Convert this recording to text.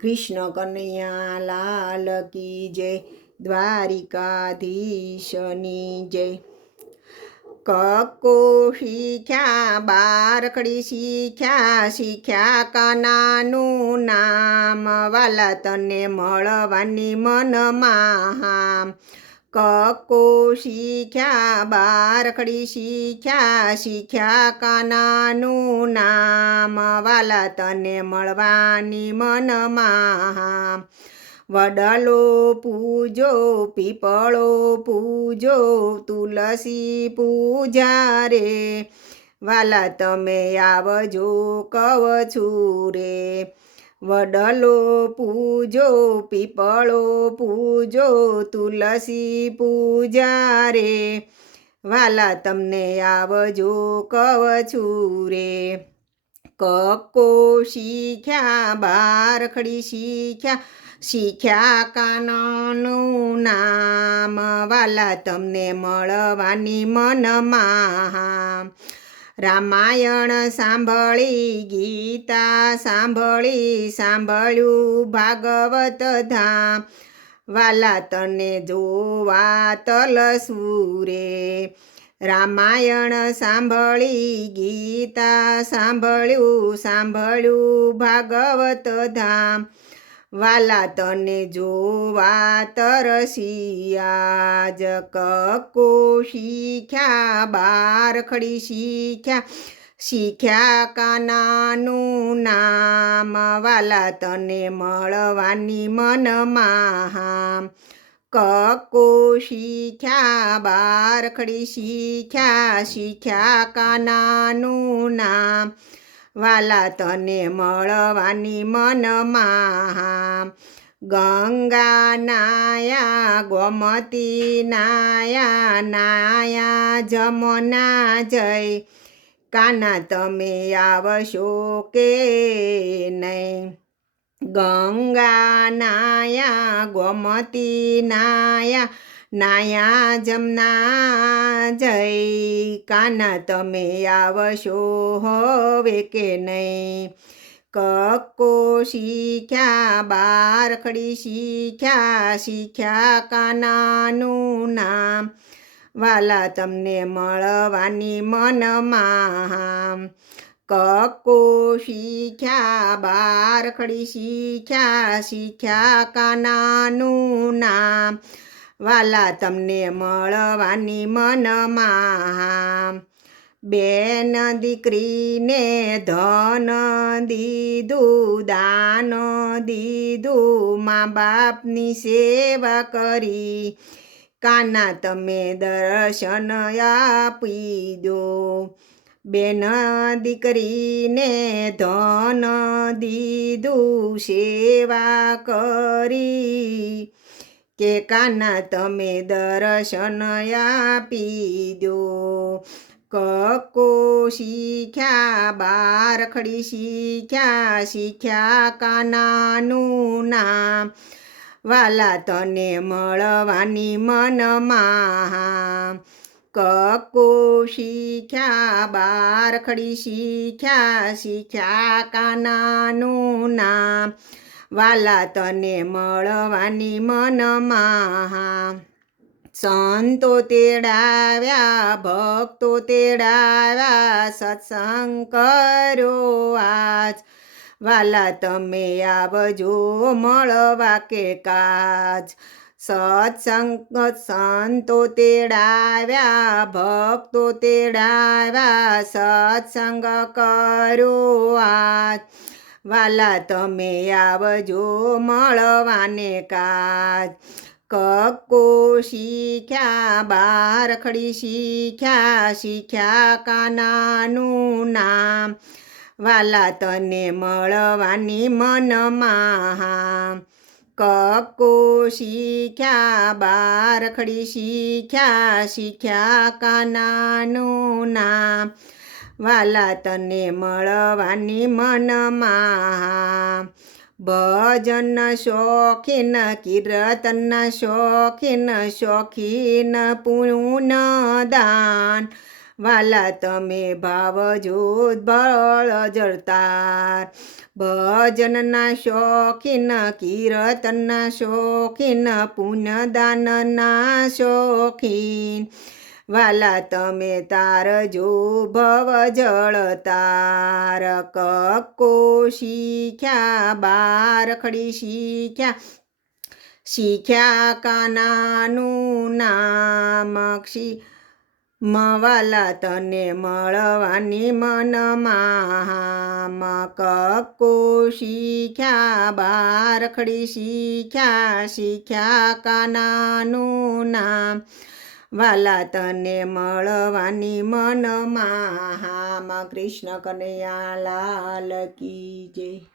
કૃષ્ણ કનૈયા લાલ કી જય, દ્વારિકાધીશની જય। કક્કો શીખ્યા બારકડી શીખ્યા, શીખ્યા કાનાનું નામ, વાલા તને મળવાની મનમાં। કક્કો શીખ્યા બારકડી શીખ્યા, શીખ્યા કાનાનું નામ, વાલા તને મળવાની મનમાં। વડલો પૂજો પીપળો પૂજો, તુલસી પૂજા રે, વાલા તમે આવજો કહું છું રે। વડલો પૂજો પીપળો પૂજો, તુલસી પૂજા રે, વાલા તમને આવજો કહું છું રે। કક્કો શીખ્યા બારકડી શીખ્યા, શીખ્યા કાનાનું નામ, વાલા તમને મળવાની મનમાં। રામાયણ સાંભળી ગીતા સાંભળી, સાંભળ્યું ભાગવત ધામ, વાલા તને જોવા તલસું રે। રામાયણ સાંભળી ગીતા સાંભળ્યું ભાગવત ધામ, વાલા તને જોવા તરસિયા જ। કક્કો શીખ્યા બારકડી શીખ્યા, શીખ્યા કાનાનું નામ, વાલા તને મળવાની મનમાં। કક્કો શીખ્યા બારકડી શીખ્યા, શીખ્યા કાનાનું નામ, વાલા તને મળવાની મનમાં। ગંગા નાયા ગોમતી નાયા, નાયા જમુના જય, કાના તમે આવશો કે નહીં। ગંગા નાયા ગોમતી નાયા, નાયા જમના જય, કાના તમે આવશો હવે કે નહીં। કક્કો શીખ્યા બારકડી શીખ્યા, શીખ્યા કાનાનું નામ, વાલા તમને મળવાની મનમાં। કક્કો શીખ્યા બારકડી શીખ્યા, શીખ્યા કાનાનું નામ, વાલા તમને મળવાની મનમાં। બેન દીકરીને ધન દીધું દાન દીધું, મા બાપની સેવા કરી, કાના તમે દર્શન આપી દો। બેન દીકરીને ધન દીધું સેવા કરી, કે કાના તમે દર્શન આપી દો। કક્કો શીખ્યા બારકડી શીખ્યા, શીખ્યા કાનાનું નામ, વાલા તને મળવાની મનમાં। કક્કો શીખ્યા બારકડી શીખ્યા, શીખ્યા કાનાનું નામ, વાલા તને મળવાની મનમાં। સંતો તેડાવ્યા ભક્તો તેડાવ્યા, સત્સંગ કર્યો આજ, વાલા તમે આવજો મળવા કે કાજ। સત્સંગ સંતો તેડાવ્યા ભક્તો તેડાવ્યા, સત્સંગ કર્યો આજ, વાલા તમે આવજો મળવાને કાજ। કક્કો શીખ્યા બારકડી શીખ્યા, શીખ્યા કાનાનું નામ, વાલા તને મળવાની મનમાં। કક્કો શીખ્યા બારકડી શીખ્યા, શીખ્યા કાનાનું નામ, વાલા તને મળવાની મનમાં। ભજન શોખીન કીર્તન શોખીન, શોખીન પુણ્ય દાન, વાલા તમે ભાવજોત ભળ જળતાર ભજનના શોખીન કીર્તનના શોખીન પુણ્યદાનના શોખીન વાલા તમે તારજો ભવ જળતાર કક્કો શીખ્યા બારખડી શીખ્યા કાનાનું નામ વાલા તને મળવાની મનમાં કક્કો શીખ્યા બારખડી શીખ્યા કાનાનું નામ વાલા તને મળવાની મનમાં કૃષ્ણ કનૈયા લાલ કી જય.